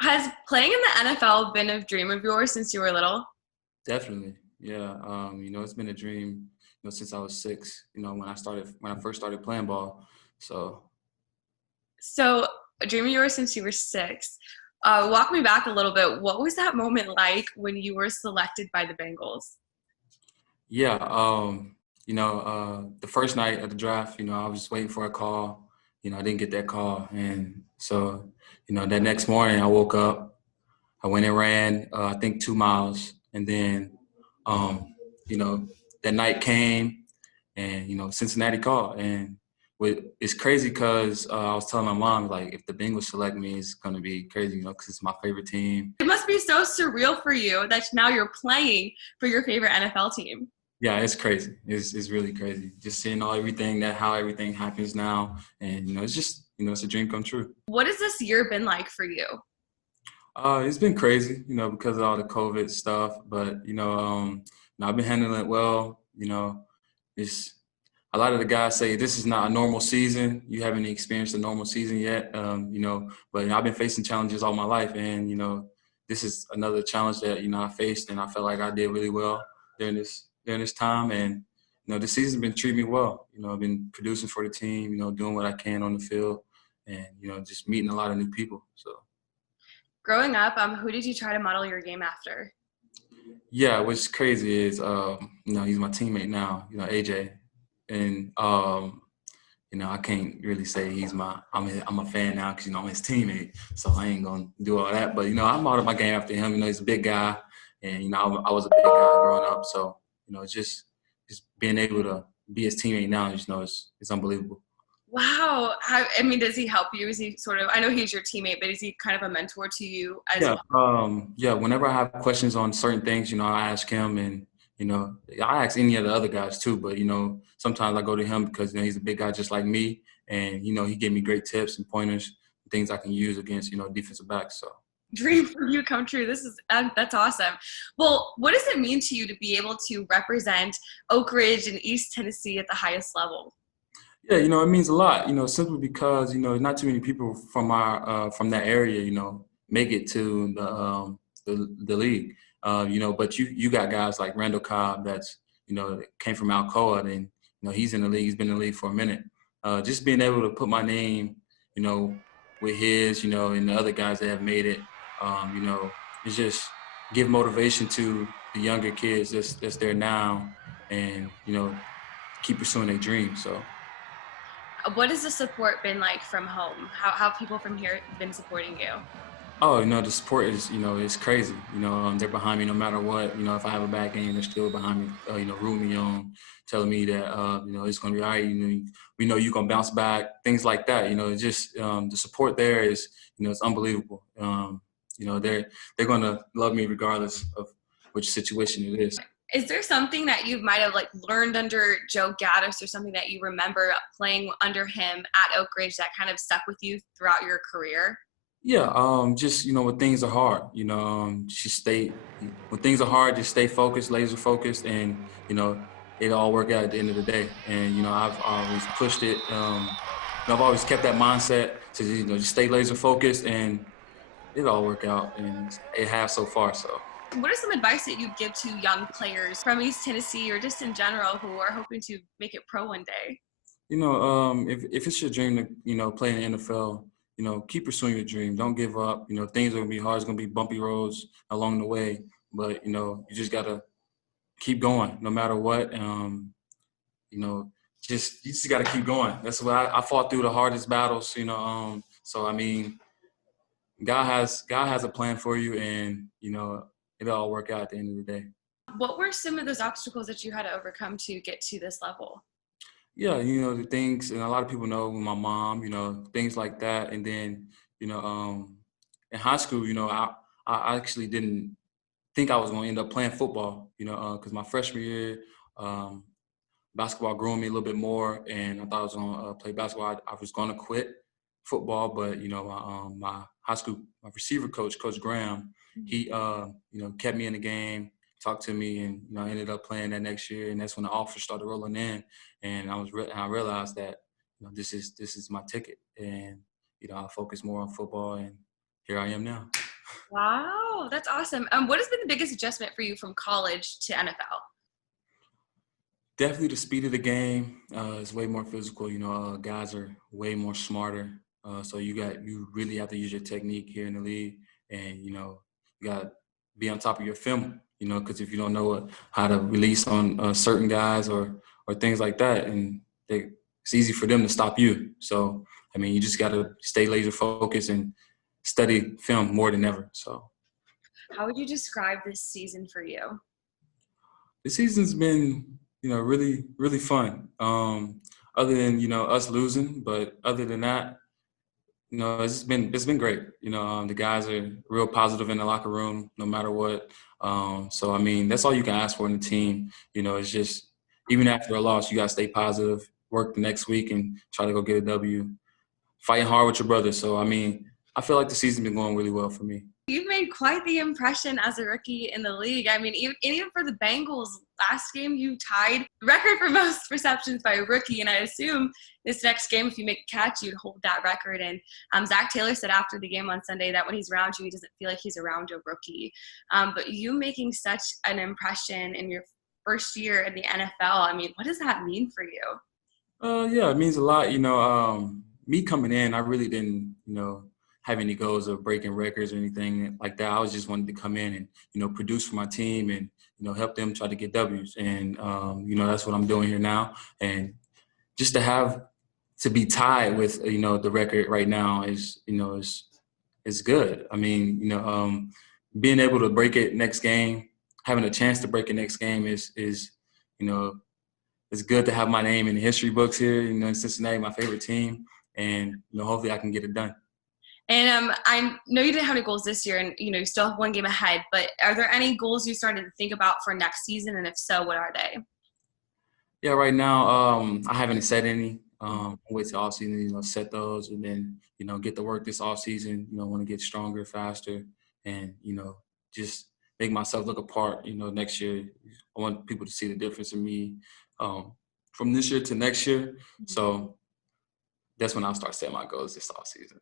Has playing in the NFL been a dream of yours since you were little? Definitely. Yeah. It's been a dream, since I was 6, when I first started playing ball. So So, a dream of yours since you were 6. Walk me back a little bit. What was that moment like when you were selected by the Bengals? yeah, the first night of the draft, I was just waiting for a call. I didn't get that call. And so, that next morning I woke up, I went and ran, I think 2 miles. And then, um, you know, that night came and, Cincinnati called. And it's crazy because I was telling my mom, like, if the Bengals select me, it's going to be crazy, because it's my favorite team. It must be so surreal for you that now you're playing for your favorite NFL team. Yeah, it's crazy. It's really crazy. Just seeing how everything happens now. And, it's just, it's a dream come true. What has this year been like for you? It's been crazy, because of all the COVID stuff. But I've been handling it well. It's a lot of the guys say this is not a normal season. You haven't experienced a normal season yet. But I've been facing challenges all my life, and this is another challenge that I faced, and I felt like I did really well during this time. And this season's been treating me well. I've been producing for the team. Doing what I can on the field, and just meeting a lot of new people. So. Growing up, who did you try to model your game after? Yeah, what's crazy is, he's my teammate now, AJ, and I can't really say I'm a fan now because I'm his teammate, so I ain't gonna do all that. But I modeled my game after him. He's a big guy, and I was a big guy growing up, so it's just being able to be his teammate now, it's unbelievable. Wow. Does he help you? Is he I know he's your teammate, but is he kind of a mentor to you as Yeah, well? yeah. Whenever I have questions on certain things, I ask him, and I ask any of the other guys too. But sometimes I go to him because he's a big guy just like me, and he gave me great tips and pointers, things I can use against defensive backs. So Dream for you come true. That's awesome. Well, what does it mean to you to be able to represent Oak Ridge and East Tennessee at the highest level? yeah, it means a lot. Simply because not too many people from that area, make it to the league. But you got guys like Randall Cobb that's that came from Alcoa, and he's in the league. He's been in the league for a minute. Just being able to put my name, you know, with his, and the other guys that have made it, it's just give motivation to the younger kids that's there now, and keep pursuing their dreams. So. What has the support been like from home? How have people from here been supporting you? Oh, the support is crazy. They're behind me no matter what. If I have a bad game, they're still behind me. Rooting me on, telling me that it's gonna be all right. We know you're gonna bounce back. Things like that. It's just the support there is it's unbelievable. They're gonna love me regardless of which situation it is. Is there something that you might have learned under Joe Gaddis or something that you remember playing under him at Oak Ridge that kind of stuck with you throughout your career? Yeah, just when things are hard, just stay. When things are hard, just stay focused, laser focused, and it all work out at the end of the day. And I've always pushed it. I've always kept that mindset to just stay laser focused, and it all work out, and it has so far. So. What is some advice that you give to young players from East Tennessee or just in general who are hoping to make it pro one day? If it's your dream to play in the NFL, keep pursuing your dream. Don't give up. Things are gonna be hard. It's gonna be bumpy roads along the way, but you just gotta keep going no matter what. You know, you just gotta keep going. That's what I fought through the hardest battles. So I mean, God has a plan for you, and it'll all work out at the end of the day. What were some of those obstacles that you had to overcome to get to this level? Yeah, the things, and a lot of people know my mom, things like that. And then, you know, um, in high school, I actually didn't think I was going to end up playing football, because my freshman year, um, basketball grew on me a little bit more, and I thought I was going to play basketball. I was going to quit football, but my high school, my receiver coach, Coach Graham, he kept me in the game, talked to me, and I ended up playing that next year, and that's when the offers started rolling in, and I realized that this is my ticket, and I focus more on football, and here I am now. Wow, that's awesome. What has been the biggest adjustment for you from college to NFL? Definitely the speed of the game is way more physical. Guys are way more smarter. So you really have to use your technique here in the league, and you got to be on top of your film. Because if you don't know how to release on certain guys or things like that, and it's easy for them to stop you. So I mean, you just got to stay laser focused and study film more than ever. So How would you describe this season for you? the season's been, really, really fun. Other than, us losing, but other than that, it's been great. The guys are real positive in the locker room, no matter what. So I mean, that's all you can ask for in the team. It's just even after a loss, you gotta stay positive, work the next week, and try to go get a W. Fighting hard with your brother. So I mean, I feel like the season's been going really well for me. You've made quite the impression as a rookie in the league. I mean, even for the Bengals last game, you tied the record for most receptions by a rookie. And I assume this next game, if you make a catch, you'd hold that record. And Zach Taylor said after the game on Sunday that when he's around you, he doesn't feel like he's around a rookie. But you making such an impression in your first year in the NFL, I mean, what does that mean for you? Yeah, it means a lot. Me coming in, I really didn't, have any goals of breaking records or anything like that. I was just wanted to come in and, produce for my team and, help them try to get W's. And, that's what I'm doing here now. And just to be tied with, the record right now is good. I mean, being able to break it next game, having a chance to break it next game you know, it's good to have my name in the history books here, in Cincinnati, my favorite team, and hopefully I can get it done. And I know you didn't have any goals this year, and you still have one game ahead. But are there any goals you started to think about for next season? And if so, what are they? Yeah, right now I haven't set any. Wait till off season, set those, and then get to work this off season. Want to get stronger, faster, and just make myself look apart. Next year I want people to see the difference in me from this year to next year. So that's when I'll start setting my goals this off season.